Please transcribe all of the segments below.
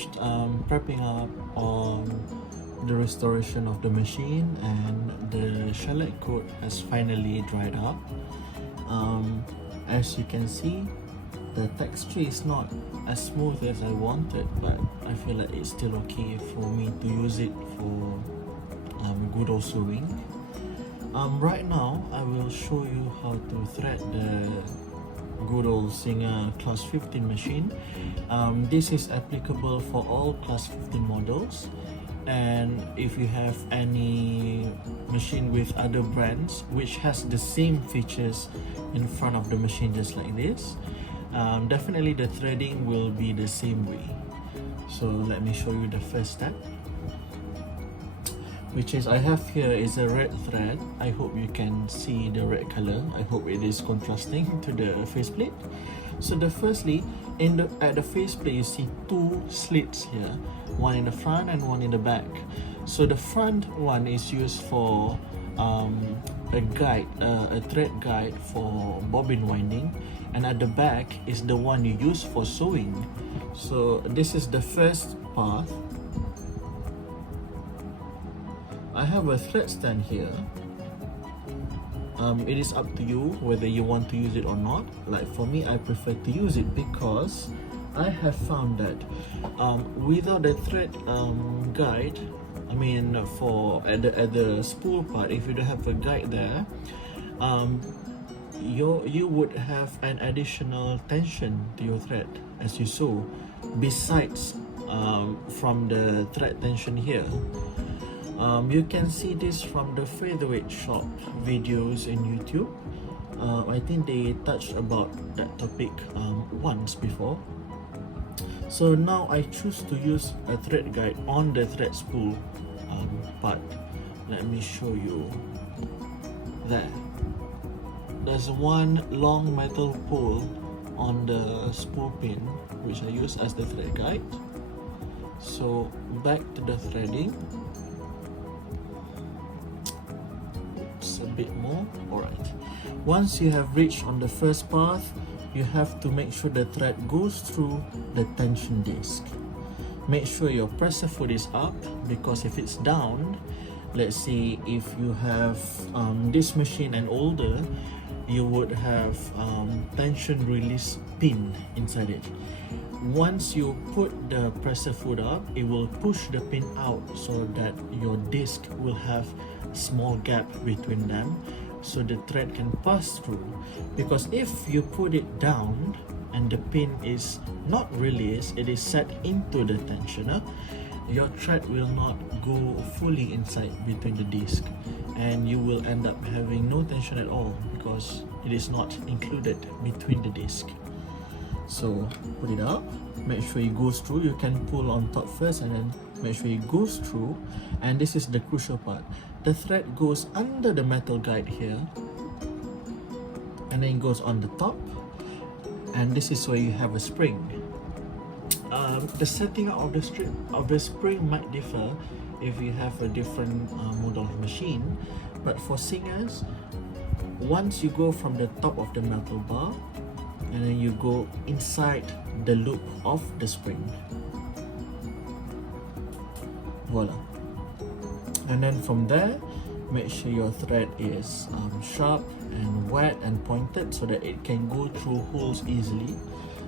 finished prepping up on the restoration of the machine, and the shellac coat has finally dried up. As you can see, the texture is not as smooth as I wanted, but I feel like it's still okay for me to use it for good old sewing. Right now, I will show you how to thread the good old Singer Class 15 machine. This is applicable for all Class 15 models, and if you have any machine with other brands which has the same features in front of the machine just like this, definitely the threading will be the same way. So let me show you the first step, which is I have here is a red thread. I hope you can see the red color. I hope it is contrasting to the faceplate. So firstly, at the faceplate you see two slits here, one in the front and one in the back. So the front one is used for a guide, a thread guide for bobbin winding, and at the back is the one you use for sewing. So this is the first path. I have a thread stand here. It is up to you whether you want to use it or not. Like for me, I prefer to use it because I have found that without the thread guide, I mean for at the spool part, if you don't have a guide there, you would have an additional tension to your thread as you sew, besides from the thread tension here. You can see this from the featherweight shop videos in YouTube. I think they touched about that topic once before. So now I choose to use a thread guide on the thread spool part. Let me show you. There. There's one long metal pole on the spool pin which I use as the thread guide. So back to the threading. A bit more. Alright, once you have reached on the first path, you have to make sure the thread goes through the tension disc. Make sure your presser foot is up, because if it's down, let's say if you have this machine and older, you would have tension release pin inside it. Once you put the presser foot up, it will push the pin out so that your disc will have small gap between them, so the thread can pass through. Because if you put it down and the pin is not released, it is set into the tensioner, your thread will not go fully inside between the disc, and you will end up having no tension at all because it is not included between the disc. So put it up, make sure it goes through. You can pull on top first and then make sure it goes through. And this is the crucial part. The thread goes under the metal guide here, and then it goes on the top, and this is where you have a spring. The setting of the spring might differ if you have a different model of machine, but for Singers, once you go from the top of the metal bar and then you go inside the loop of the spring, voila. And then from there, make sure your thread is sharp and wet and pointed so that it can go through holes easily.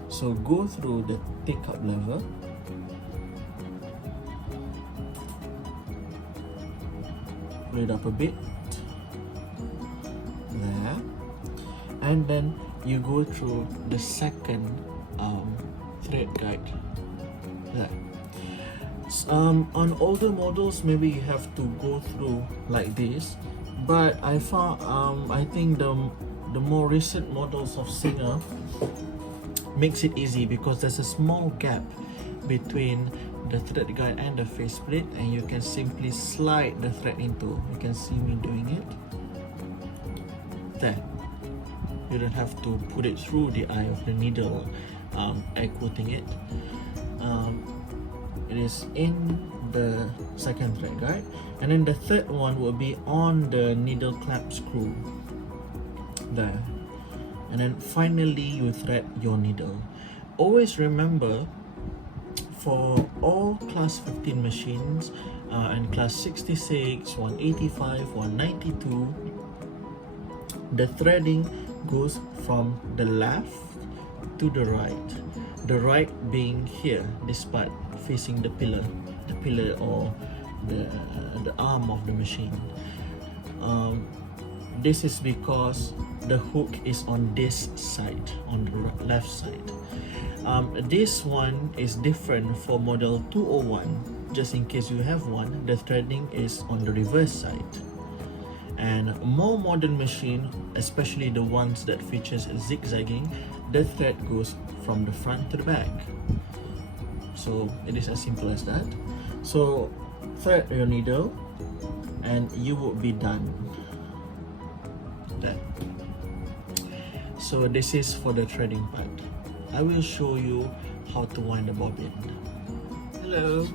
So go through the take-up lever, pull it up a bit, there, and then you go through the second thread guide, there. On older models, maybe you have to go through like this, but I found I think the more recent models of Singer makes it easy, because there's a small gap between the thread guide and the faceplate, and you can simply slide the thread into. You can see me doing it there. You don't have to put it through the eye of the needle, air quoting it. It is in the second thread guide, and then the third one will be on the needle clamp screw there, and then finally you thread your needle. Always remember, for all class 15 machines and class 66, 185, 192, the threading goes from the left to the right. The right being here, this part facing the pillar or the arm of the machine. This is because the hook is on this side, on the left side. This one is different for model 201. Just in case you have one, the threading is on the reverse side. And more modern machine, especially the ones that features zigzagging, the thread goes from the front to the back. So it is as simple as that. So thread your needle and you will be done. There. So this is for the threading part. I will show you how to wind the bobbin. Hello.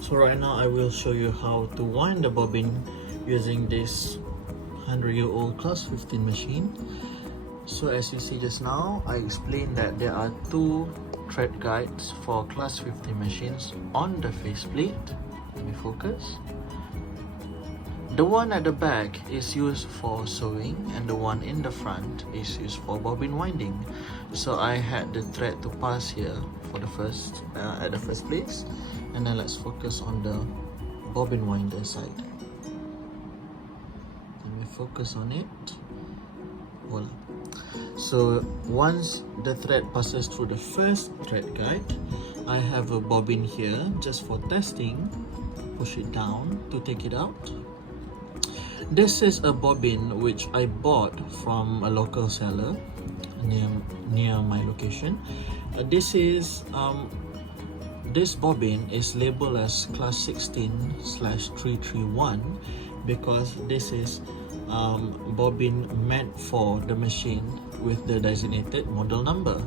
So right now I will show you how to wind the bobbin using this 100-year-old class 15 machine. So as you see just now, I explained that there are two thread guides for class 15 machines on the faceplate. Let me focus. The one at the back is used for sewing and the one in the front is used for bobbin winding. So I had the thread to pass here for the first at the first place, and then let's focus on the bobbin winder side. Let me focus on it. Voila. So once the thread passes through the first thread guide, I have a bobbin here just for testing. Push it down to take it out. This is a bobbin which I bought from a local seller near my location. This bobbin is labeled as class 16/331 because this is bobbin meant for the machine with the designated model number,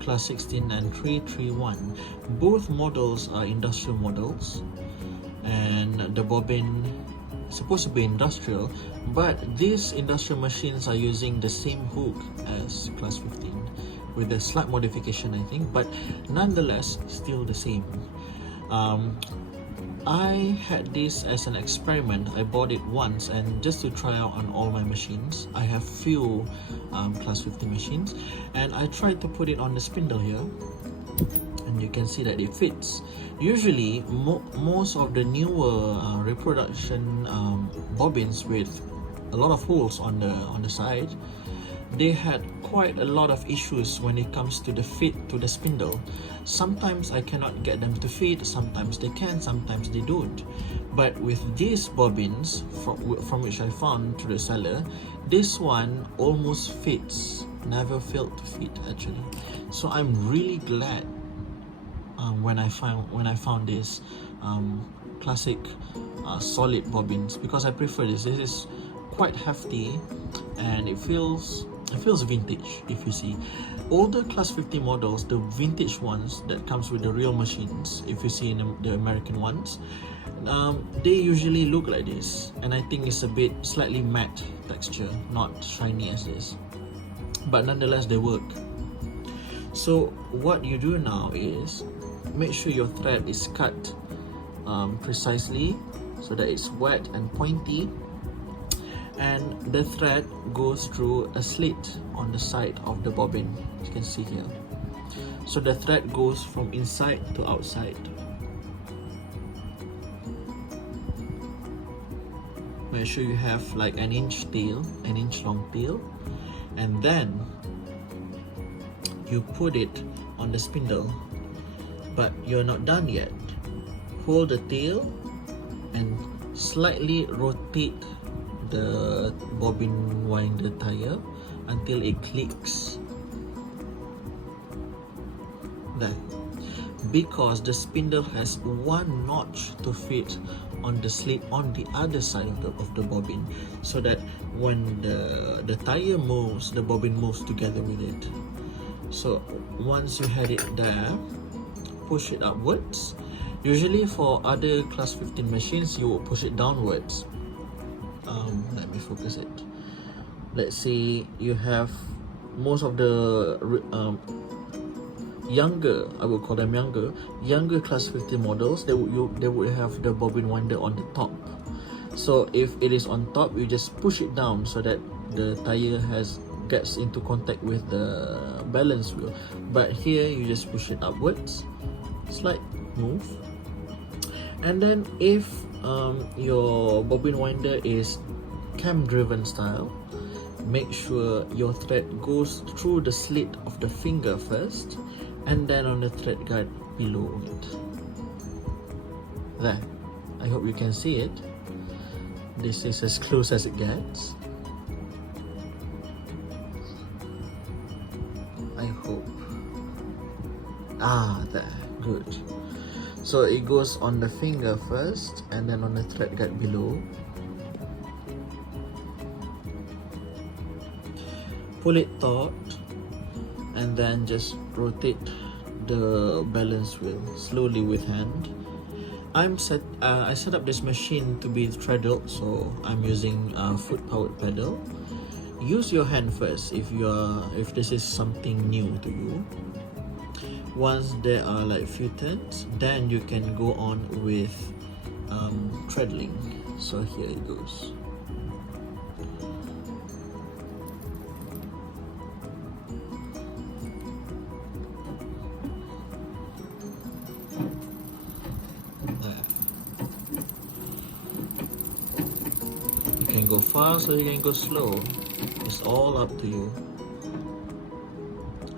class 16 and 331. Both models are industrial models, and the bobbin supposed to be industrial, but these industrial machines are using the same hook as class 15 with a slight modification, I think, but nonetheless still the same. I had this as an experiment. I bought it once and just to try out on all my machines. I have few class 15 machines, and I tried to put it on the spindle here, and you can see that it fits. Usually most of the newer reproduction bobbins with a lot of holes on the side, they had quite a lot of issues when it comes to the fit to the spindle. Sometimes I cannot get them to fit, sometimes they can, sometimes they don't. But with these bobbins from which I found through the seller, this one almost fits, never failed to fit actually. So I'm really glad when I found this classic solid bobbins, because I prefer this. This is quite hefty and it feels vintage. If you see older class 50 models, the vintage ones that comes with the real machines, if you see in the American ones, they usually look like this, and I think it's a bit slightly matte texture, not shiny as this, but nonetheless they work. So what you do now is make sure your thread is cut precisely so that it's wet and pointy, and the thread goes through a slit on the side of the bobbin, you can see here. So the thread goes from inside to outside. Make sure you have like an inch long tail, and then you put it on the spindle. But you're not done yet. Hold the tail and slightly rotate the bobbin winder tire until it clicks. There. Because the spindle has one notch to fit on the slit on the other side of the bobbin, so that when the tire moves, the bobbin moves together with it. So once you had it there, push it upwards. Usually for other class 15 machines, you will push it downwards. Let me focus it. Let's say you have most of the younger, I would call them younger class 15 models, they would have the bobbin winder on the top. So if it is on top, you just push it down so that the tire gets into contact with the balance wheel. But here you just push it upwards, slight move. And then if your bobbin winder is cam driven style, make sure your thread goes through the slit of the finger first, and then on the thread guide below it. There, I hope you can see it. This is as close as it gets. I hope. There, good. So it goes on the finger first, and then on the thread guide below. Pull it taut, and then just rotate the balance wheel slowly with hand. I set up this machine to be treadled, so I'm using a foot powered pedal. Use your hand first if this is something new to you. Once there are like few turns, then you can go on with treadling. So here it goes. You can go fast or you can go slow. It's all up to you.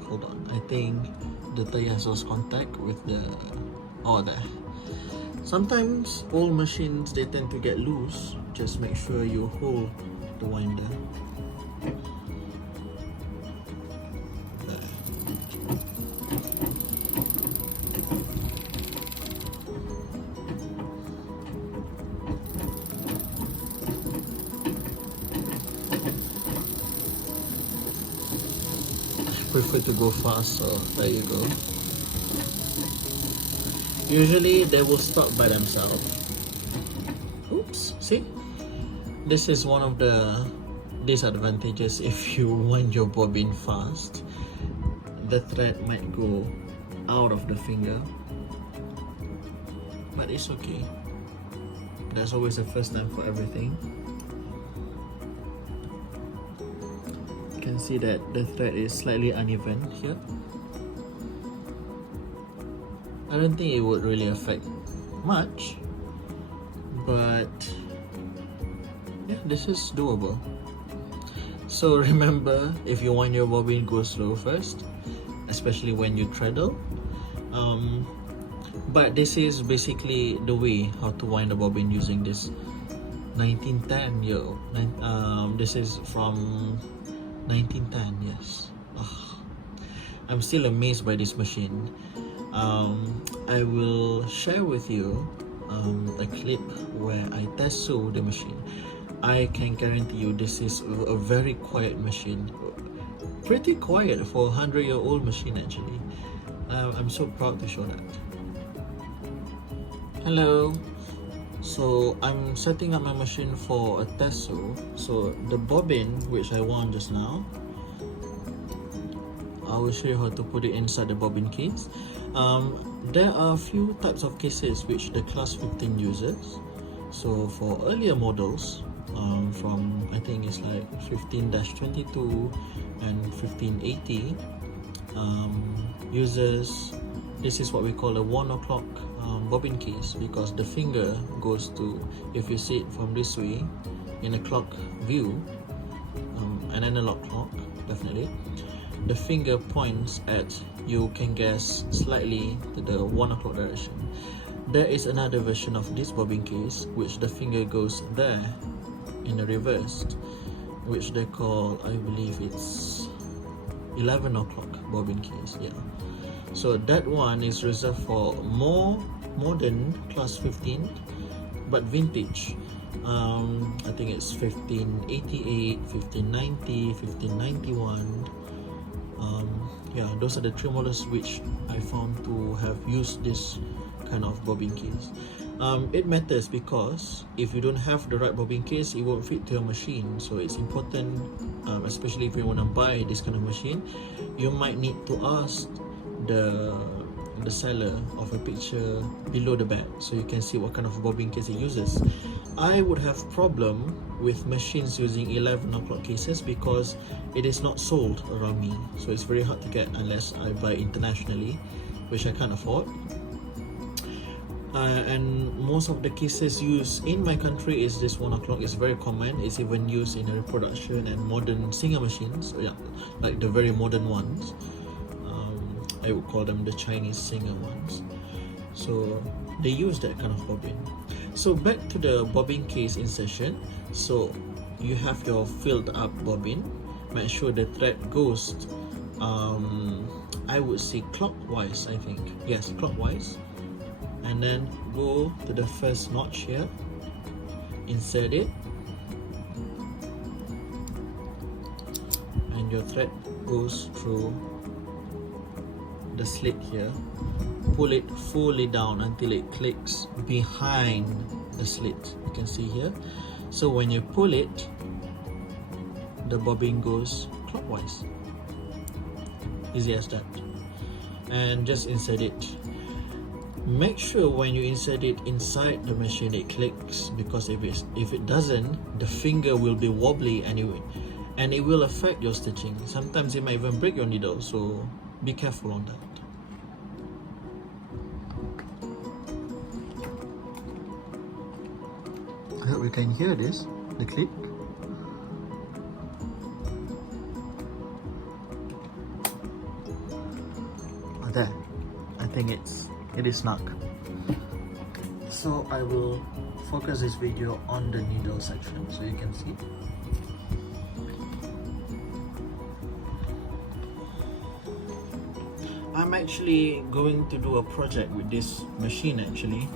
Hold on, I think the tire has lost contact with the there. Sometimes old machines, they tend to get loose. Just make sure you hold the winder. Prefer to go fast, so there you go. Usually they will stop by themselves. Oops, see? This is one of the disadvantages if you wind your bobbin fast. The thread might go out of the finger, but it's okay. There's always a first time for everything. Can see that the thread is slightly uneven here. I don't think it would really affect much, but yeah, this is doable. So remember, if you wind your bobbin, go slow first, especially when you treadle. But this is basically the way how to wind a bobbin using this 1910 this is from 1910, yes. I'm still amazed by this machine. I will share with you a clip where I test sew the machine. I can guarantee you this is a very quiet machine. Pretty quiet for a 100-year-old machine actually. I'm so proud to show that. Hello. So I'm setting up my machine for a test sew. So the bobbin which I wound just now, I will show you how to put it inside the bobbin case. There are a few types of cases which the class 15 uses. So for earlier models, from I think it's like 15-22 and 1580, uses this is what we call a 1 o'clock bobbin case, because the finger goes to, if you see it from this way in a clock view, an analog clock, definitely the finger points at, you can guess, slightly to the 1 o'clock direction. There is another version of this bobbin case which the finger goes there in the reverse, which they call, I believe it's 11 o'clock bobbin case. Yeah, so that one is reserved for more modern class 15 but vintage. I think it's 1588, 1590, 1591. Yeah, those are the three models which I found to have used this kind of bobbin case. It matters because if you don't have the right bobbin case, it won't fit to your machine. So it's important, especially if you want to buy this kind of machine, you might need to ask the seller of a picture below the bag, so you can see what kind of bobbin case it uses. I would have problem with machines using 11 o'clock cases because it is not sold around me, so it's very hard to get unless I buy internationally, which I can't afford. And most of the cases used in my country is this 1 o'clock. It's very common. It's even used in the reproduction and modern singer machines, yeah, like the very modern ones. I would call them the Chinese singer ones. So they use that kind of bobbin. So back to the bobbin case insertion. So you have your filled up bobbin. Make sure the thread goes I would say clockwise, I think. Yes, clockwise. And then go to the first notch here, insert it, and your thread goes through the slit here. Pull it fully down until it clicks behind the slit. You can see here. So when you pull it, the bobbin goes clockwise. Easy as that. And just insert it. Make sure when you insert it inside the machine it clicks, because if it doesn't, the finger will be wobbly and it will affect your stitching. Sometimes it might even break your needle, so be careful on that. I hope you can hear this, the click. Oh, there. I think it is snug. So I will focus this video on the needle section so you can see. I'm actually going to do a project with this machine actually,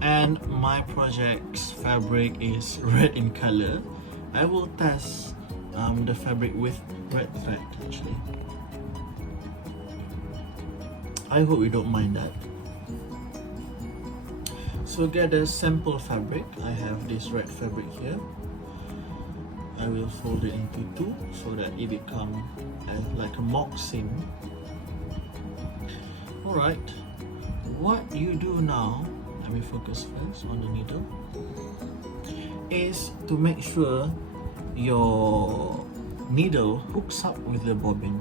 and my project's fabric is red in color. I will test the fabric with red thread actually. I hope you don't mind that. So get a sample fabric. I have this red fabric here. I will fold it into two so that it becomes like a mock seam. Alright, what you do now, let me focus first on the needle, is to make sure your needle hooks up with the bobbin.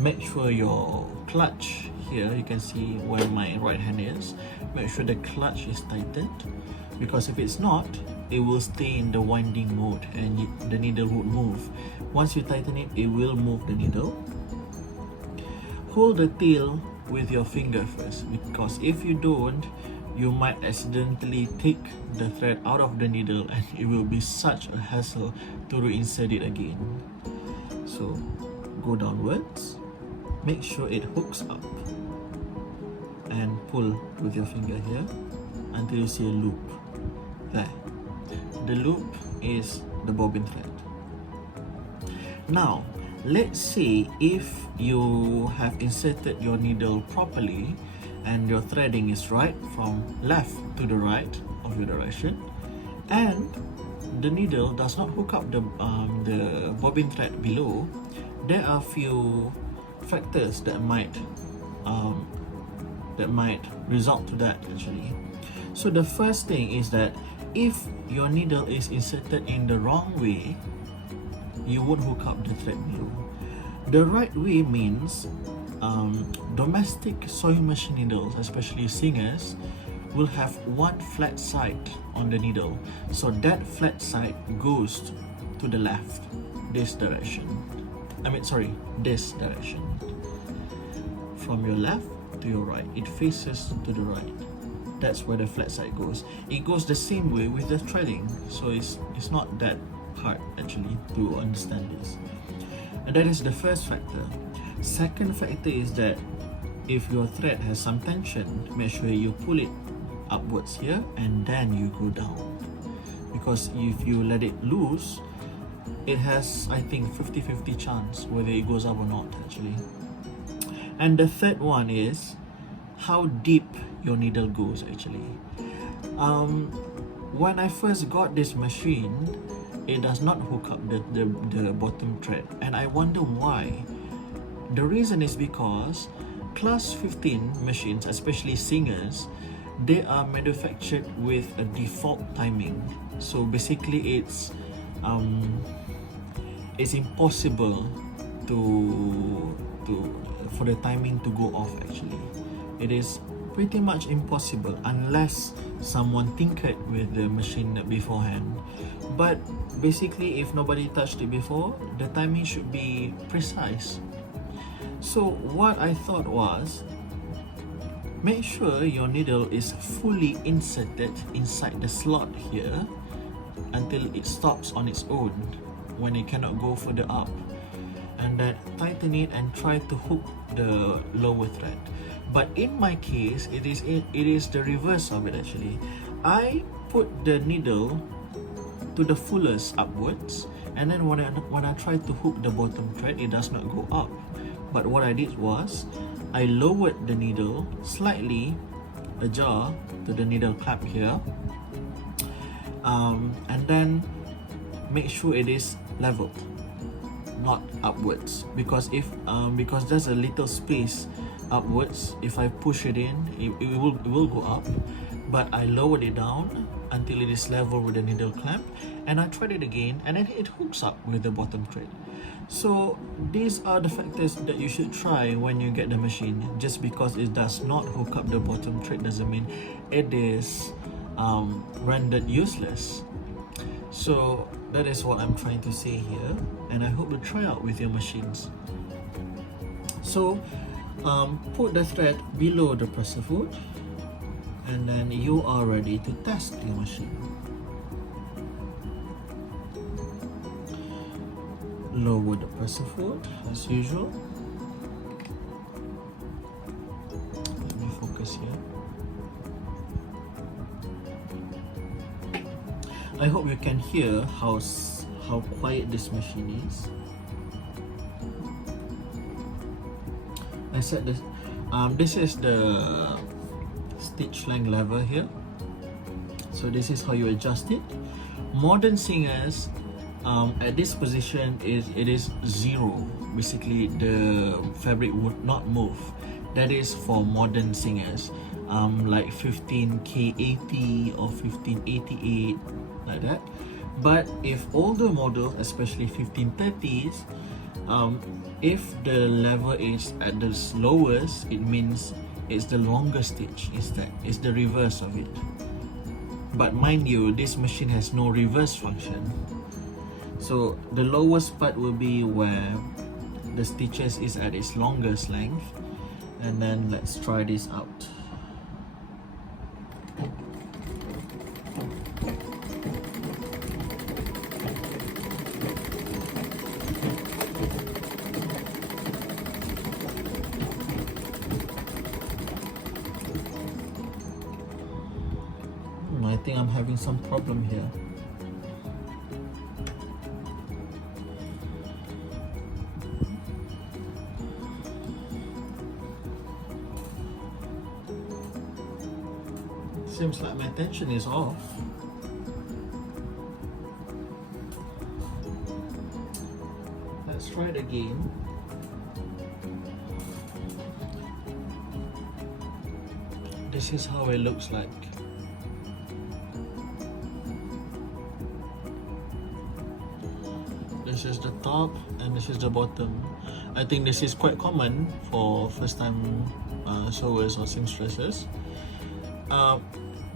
Make sure your clutch here, you can see where my right hand is, make sure the clutch is tightened, because if it's not, it will stay in the winding mode and the needle would move. Once you tighten it, it will move the needle. Hold the tail with your finger first, because if you don't, you might accidentally take the thread out of the needle and it will be such a hassle to reinsert it again. So go downwards, make sure it hooks up, and pull with your finger here until you see a loop. There. The loop is the bobbin thread. Now, let's say if you have inserted your needle properly and your threading is right from left to the right of your direction, and the needle does not hook up the bobbin thread below, there are few factors that might result to that actually. So the first thing is that if your needle is inserted in the wrong way, you won't hook up the thread below. The right way means domestic sewing machine needles, especially singers, will have one flat side on the needle. So that flat side goes to the left, this direction. This direction. From your left to your right, it faces to the right. That's where the flat side goes. It goes the same way with the threading, so it's not that hard actually to understand this. And that is the first factor. Second factor is that if your thread has some tension, make sure you pull it upwards here and then you go down, because if you let it loose, it has, I think, 50-50 chance whether it goes up or not actually. And the third one is how deep your needle goes actually. When I first got this machine, it does not hook up the bottom thread, and I wonder why. The reason is because class 15 machines, especially singers, they are manufactured with a default timing. So basically it's impossible for the timing to go off. Actually, it is pretty much impossible unless someone tinkered with the machine beforehand. But basically, if nobody touched it before, the timing should be precise. So what I thought was, make sure your needle is fully inserted inside the slot here until it stops on its own when it cannot go further up, and then tighten it and try to hook the lower thread. But in my case, it is the reverse of it. Actually, I put the needle to the fullest upwards, and then when I try to hook the bottom thread, it does not go up. But what I did was, I lowered the needle slightly ajar to the needle clamp here, and then make sure it is leveled, not upwards, because there's a little space upwards. If I push it in, it will go up, but I lowered it down until it is level with the needle clamp, and I tried it again, and then it hooks up with the bottom thread. So these are the factors that you should try when you get the machine. Just because it does not hook up the bottom thread doesn't mean it is rendered useless. So that is what I'm trying to say here, and I hope you try out with your machines. So put the thread below the presser foot, and then you are ready to test your machine. Lower the presser foot as usual. Let me focus here. I hope you can hear how quiet this machine is. I said this. This is the stitch length lever here. So this is how you adjust it. Modern singers, at this position it is 0. Basically, the fabric would not move. That is for modern singers, like 15K80 or 1588, like that. But if older models, especially 1530s, if the lever is at the lowest, it means it's the longest stitch. Instead, it's the reverse of it. But mind you, this machine has no reverse function. So the lowest part will be where the stitches is at its longest length. And then let's try this out. I think I'm having some problem here. Seems like my tension is off. Let's try it again. This is how it looks like. This is the top and this is the bottom. I think this is quite common for first time sewers or seamstresses.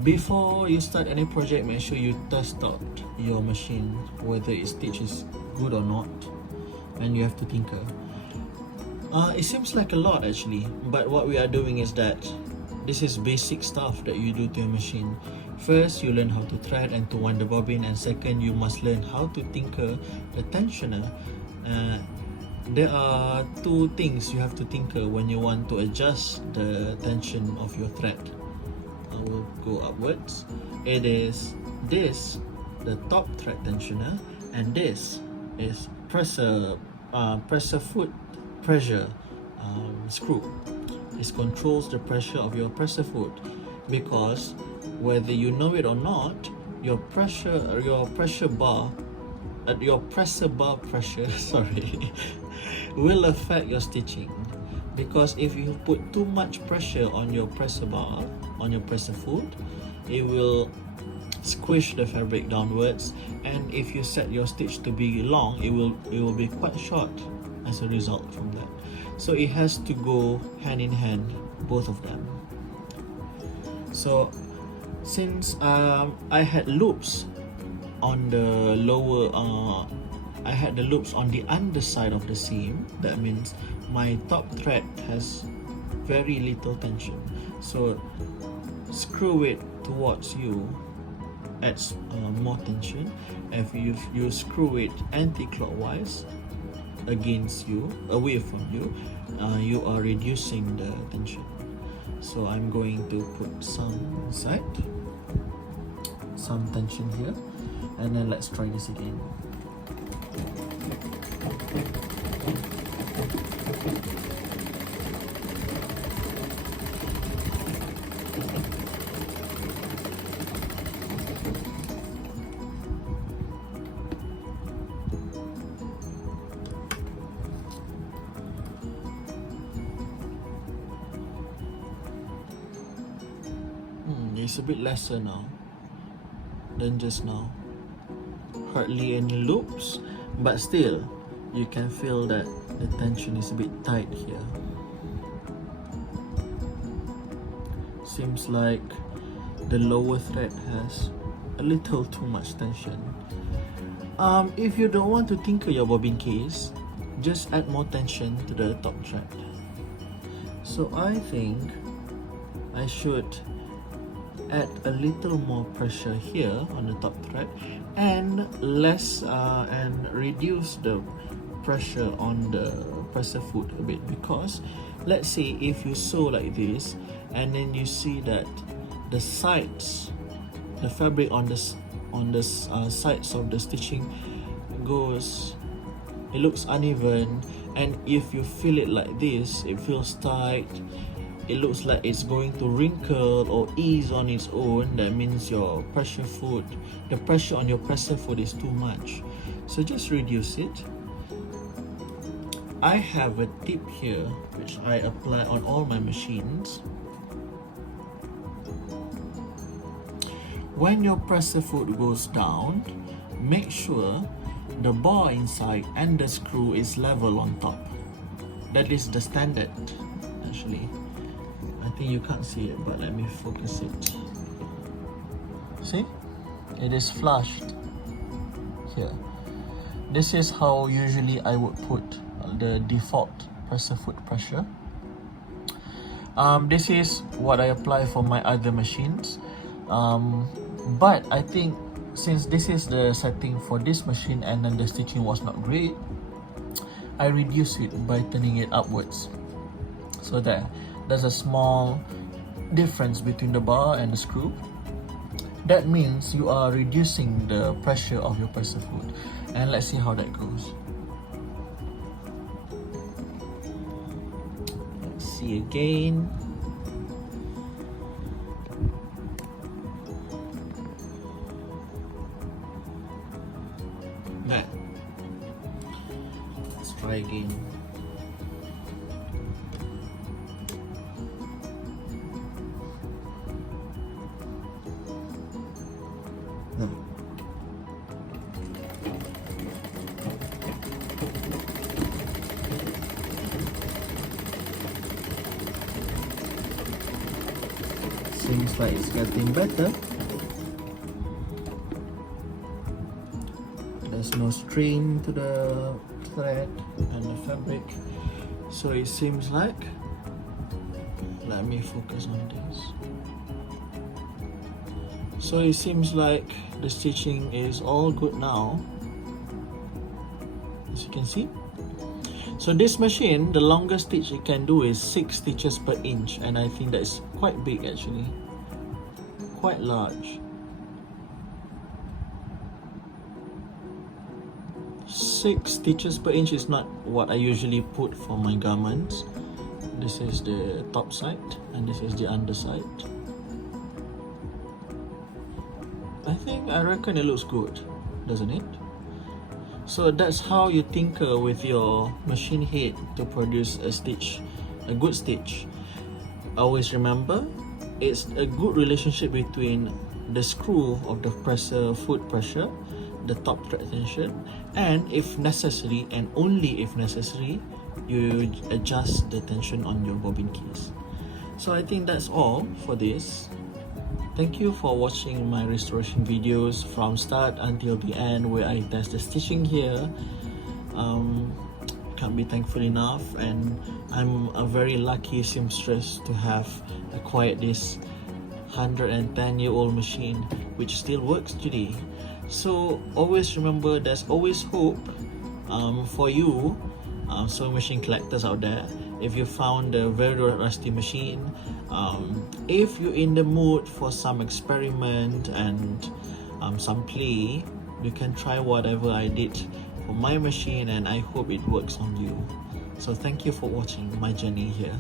Before you start any project, make sure you test out your machine, whether its stitch is good or not, and you have to tinker. It seems like a lot actually, but what we are doing is that this is basic stuff that you do to your machine. First, you learn how to thread and to wind the bobbin, and second, you must learn how to tinker the tensioner. There are two things you have to tinker when you want to adjust the tension of your thread. I will go upwards. It is this, the top thread tensioner, and this is presser foot pressure screw. This controls the pressure of your presser foot, because whether you know it or not, your presser bar pressure sorry, will affect your stitching, because if you put too much pressure on your presser bar, on your presser foot, it will squish the fabric downwards, and if you set your stitch to be long, it will be quite short as a result from that. So it has to go hand in hand, both of them. So since I had loops on the lower I had the loops on the underside of the seam, that means my top thread has very little tension, so screw it towards you adds more tension. If you screw it anti-clockwise against you, away from you, you are reducing the tension. So I'm going to put some tension here, and then let's try this again. It's a bit lesser now than just now. Hardly any loops, but still you can feel that the tension is a bit tight here. Seems like the lower thread has a little too much tension. If you don't want to tinker your bobbin case, just add more tension to the top thread. So I think I should add a little more pressure here on the top thread, and reduce the pressure on the presser foot a bit, because let's say if you sew like this and then you see that the sides, the fabric on the sides of the stitching it looks uneven, and if you feel it like this, it feels tight, it looks like it's going to wrinkle or ease on its own, that means your the pressure on your presser foot is too much. So just reduce it. I have a tip here which I apply on all my machines. When your presser foot goes down, make sure the bar inside and the screw is level on top. That is the standard, actually. I think you can't see it, but let me focus it. See? It is flushed here. This is how usually I would put the default presser foot pressure. This is what I apply for my other machines. But I think since this is the setting for this machine and then the stitching was not great, I reduce it by turning it upwards. So there's a small difference between the bar and the screw. That means you are reducing the pressure of your presser foot. And let's see how that goes. Let's see again. That. Let's try again. No. Seems like it's getting better. There's no strain to the thread and the fabric, so it seems like, let me focus on this. So it seems like the stitching is all good now, as you can see. So this machine, the longest stitch it can do is 6 stitches per inch, and I think that is quite big actually, quite large. 6 stitches per inch is not what I usually put for my garments. This is the top side and this is the underside. I reckon it looks good, doesn't it? So that's how you tinker with your machine head to produce a good stitch. Always remember, it's a good relationship between the screw of the foot pressure, the top thread tension, and if necessary, and only if necessary, you adjust the tension on your bobbin case. So I think that's all for this. Thank you for watching my restoration videos from start until the end where I test the stitching here. Can't be thankful enough, and I'm a very lucky seamstress to have acquired this 110-year-old machine which still works today. So always remember, there's always hope for you sewing machine collectors out there. If you found a very rusty machine, if you're in the mood for some experiment and some play, you can try whatever I did for my machine, and I hope it works on you. So thank you for watching my journey here.